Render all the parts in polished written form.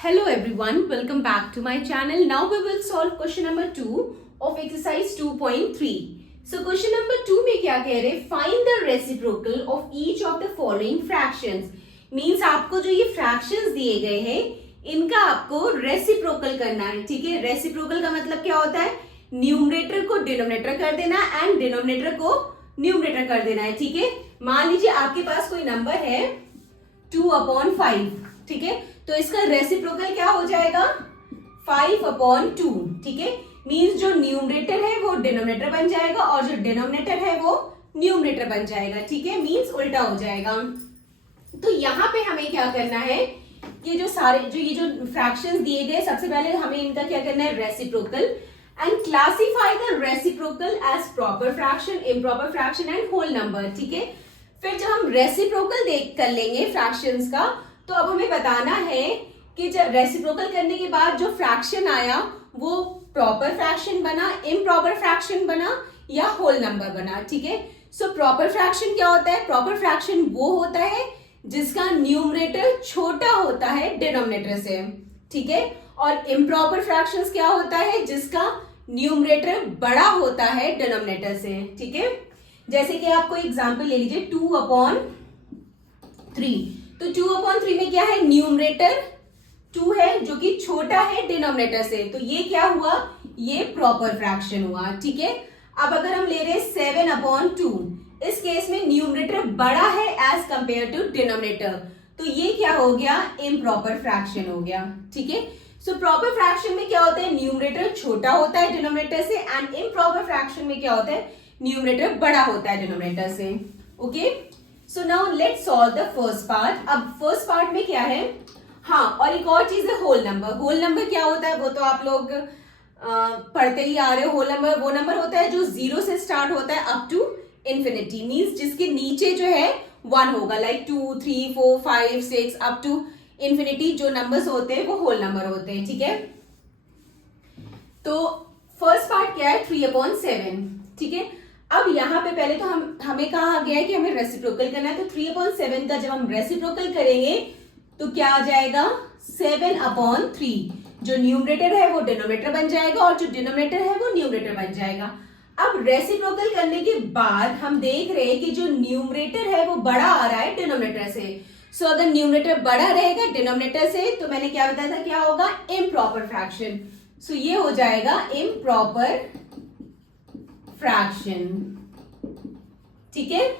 Hello everyone, welcome back to my channel. Now we will solve question number 2 of exercise 2.3. So question number 2 में क्या कह रहे हैं? Find the reciprocal of each of the following fractions. Means आपको जो ये fractions दिए गए हैं इनका आपको reciprocal करना है. ठीक है, reciprocal का मतलब क्या होता है? न्यूमरेटर को डिनोमिनेटर कर देना एंड डिनोमिनेटर को न्यूमरेटर कर देना है. ठीक है, मान लीजिए आपके पास कोई नंबर है 2/5. ठीक है, तो इसका रेसिप्रोकल क्या हो जाएगा 5/2. ठीक है, मींस जो न्यूमरेटर है वो डिनोमिनेटर बन जाएगा और जो डिनोमिनेटर है वो न्यूमरेटर बन जाएगा. ठीक है, मींस उल्टा हो जाएगा. तो यहाँ पे हमें क्या करना है, ये जो फ्रैक्शंस दिए गए सबसे पहले हमें इनका क्या करना है reciprocal and classify the reciprocal as proper fraction, improper fraction and whole number. ठीक है, फिर जब हम रेसिप्रोकल देख कर लेंगे फ्रैक्शंस का तो अब हमें बताना है कि जब रेसिप्रोकल करने के बाद जो फ्रैक्शन आया वो प्रॉपर फ्रैक्शन बना, इम्प्रॉपर फ्रैक्शन बना या होल नंबर बना. ठीक है, सो प्रॉपर फ्रैक्शन क्या होता है? प्रॉपर फ्रैक्शन वो होता है जिसका न्यूमरेटर छोटा होता है डिनोमिनेटर से. ठीक है, और इम्प्रॉपर फ्रैक्शंस क्या होता है? जिसका न्यूमरेटर बड़ा होता है डिनोमिनेटर से. ठीक है, जैसे कि आपको एग्जांपल ले लीजिए 2/3. तो 2/3 में क्या है? न्यूमरेटर 2 है जो कि छोटा है डिनोमिनेटर से, तो ये क्या हुआ? ये प्रॉपर फ्रैक्शन हुआ. ठीक है, अब अगर हम ले रहे हैं 7/2, इस केस में न्यूमरेटर बड़ा है एज कंपेयर टू डिनोमिनेटर, तो ये क्या हो गया? इम्प्रॉपर फ्रैक्शन हो गया. ठीक है, सो प्रॉपर फ्रैक्शन में क्या होता है? न्यूमरेटर छोटा होता है डिनोमिनेटर से एंड इम्प्रॉपर फ्रैक्शन में क्या होता है? न्यूमरेटर बड़ा होता है डिनोमिनेटर से. Okay, so now let's solve the first part. अब फर्स्ट पार्ट में क्या है? हाँ, और एक और चीज है होल नंबर. होल नंबर क्या होता है वो तो आप लोग पढ़ते ही आ रहे हो. होल नंबर वो नंबर होता है जो 0 से स्टार्ट होता है अप टू इंफिनिटी. मींस जिसके नीचे जो है 1 होगा, लाइक 2, 3, 4, 5, 6 अप टू इंफिनिटी जो नंबर्स होते हैं वो होल नंबर होते हैं. ठीक है, तो फर्स्ट पार्ट क्या है? 3/7. ठीक है, अब यहाँ पे पहले तो हमें कहा गया है कि हमें रेसिप्रोकल करना है, तो 3/7 का जब हम रेसिप्रोकल करेंगे तो क्या आ जाएगा? 7/3. जो न्यूमरेटर है वो डिनोमिनेटर बन जाएगा और जो डिनोमिनेटर है वो न्यूमरेटर बन जाएगा. अब रेसिप्रोकल करने के बाद हम देख रहे हैं कि जो न्यूमरेटर है वो बड़ा आ रहा है डिनोमिनेटर से. सो अगर न्यूमरेटर बड़ा रहेगा डिनोमिनेटर से तो मैंने क्या बताया था क्या होगा? Improper fraction. सो ये हो जाएगा इम्प्रॉपर फ्रैक्शन. ठीक है,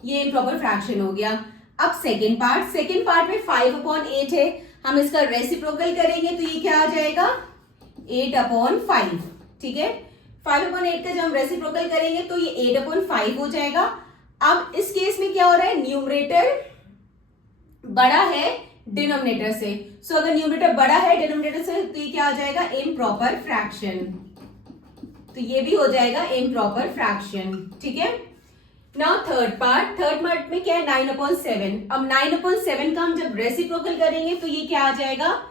ये इम्प्रॉपर फ्रैक्शन हो गया. अब सेकेंड पार्ट में 5/8 है, हम इसका रेसिप्रोकल करेंगे तो ये क्या आ जाएगा? 8/5. ठीक है, 5/8 का जब हम रेसिप्रोकल करेंगे तो ये 8/5 हो जाएगा. अब इस केस में क्या हो रहा है? न्यूमरेटर बड़ा है डिनोमिनेटर से. सो अगर न्यूमरेटर बड़ा है डिनोमिनेटर से तो ये क्या आ जाएगा? Improper fraction. तो ये भी हो जाएगा इम्प्रॉपर फ्रैक्शन. ठीक है, नाउ थर्ड पार्ट में क्या है? 9/7. अब 9/7 का हम जब रेसिप्रोकल करेंगे तो ये क्या आ जाएगा?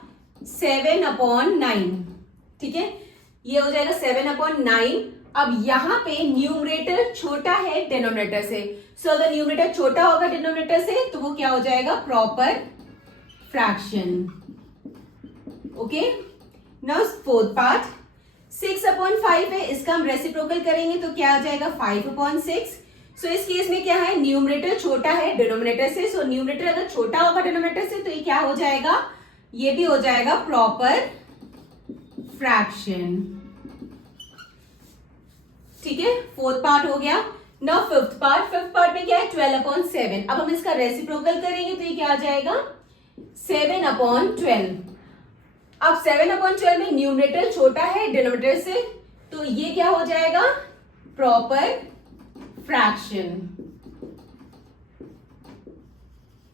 7/9. ठीक है, ये हो जाएगा 7/9. अब यहाँ पे न्यूमरेटर छोटा है डिनोमिनेटर से, सो अगर न्यूमरेटर छोटा होगा डिनोमिनेटर से तो वो क्या हो जाएगा? Proper fraction. Okay, now fourth part 6/5 है, इसका हम रेसिप्रोकल करेंगे तो क्या आ जाएगा? 5/6. सो इस केस में क्या है? न्यूमरेटर छोटा है डिनोमिनेटर से, सो न्यूमरेटर अगर छोटा होगा डिनोमिनेटर से तो ये क्या हो जाएगा? ये भी हो जाएगा प्रॉपर फ्रैक्शन. ठीक है, फोर्थ पार्ट हो गया. नाउ फिफ्थ पार्ट में क्या है? 12/7. अब हम इसका रेसिप्रोकल करेंगे तो ये क्या आ जाएगा? 7/12. अब 7/12 में न्यूमरेटर छोटा है डिनोमिनेटर से तो ये क्या हो जाएगा? Proper fraction.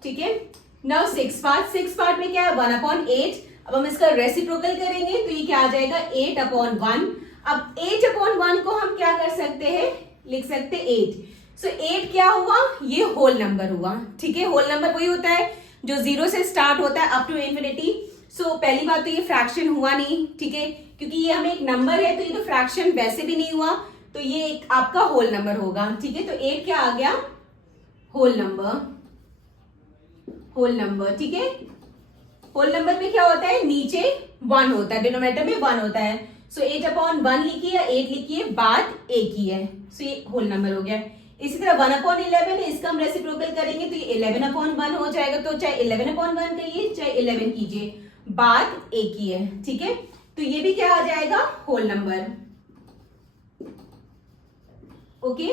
ठीक है, नाउ सिक्स पार्ट में क्या है? 1/8. अब हम इसका रेसिप्रोकल करेंगे तो ये क्या आ जाएगा? 8/1. अब 8/1 को हम क्या कर सकते हैं? लिख सकते 8. सो 8 क्या हुआ? ये होल नंबर हुआ. ठीक है, होल नंबर वही होता है जो 0 से स्टार्ट होता है अप टू इंफिनिटी. सो पहली बात तो ये फ्रैक्शन हुआ नहीं. ठीक है, क्योंकि ये हमें एक नंबर है तो ये तो फ्रैक्शन वैसे भी नहीं हुआ, तो ये एक आपका होल नंबर होगा. ठीक है, तो 8 क्या आ गया? Whole number. ठीक है, होल नंबर में क्या होता है, नीचे 1 होता है, डिनोमिनेटर में 1 होता है। सो 8/1 लिखिए या 8 लिखिए, बात एक ही है। सो ये होल नंबर हो गया। इसी तरह 1/11 है, इसका हम रेसिप्रोकल करेंगे तो ये 11/1 हो जाएगा। तो चाहे 11/1 कहिए चाहे 11 कीजिए, बात एक ही है, ठीक है। तो ये भी क्या आ जाएगा, होल नंबर। ओके,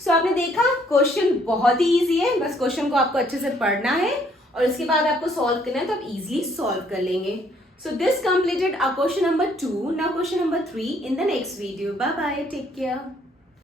सो आपने देखा क्वेश्चन बहुत ही इजी है, बस क्वेश्चन को आपको अच्छे से पढ़ना है और इसके बाद आपको सॉल्व करना है, तो आप इजीली सॉल्व कर लेंगे। So this completed our question number 2. Now question number 3 in the next video. Bye bye, take care.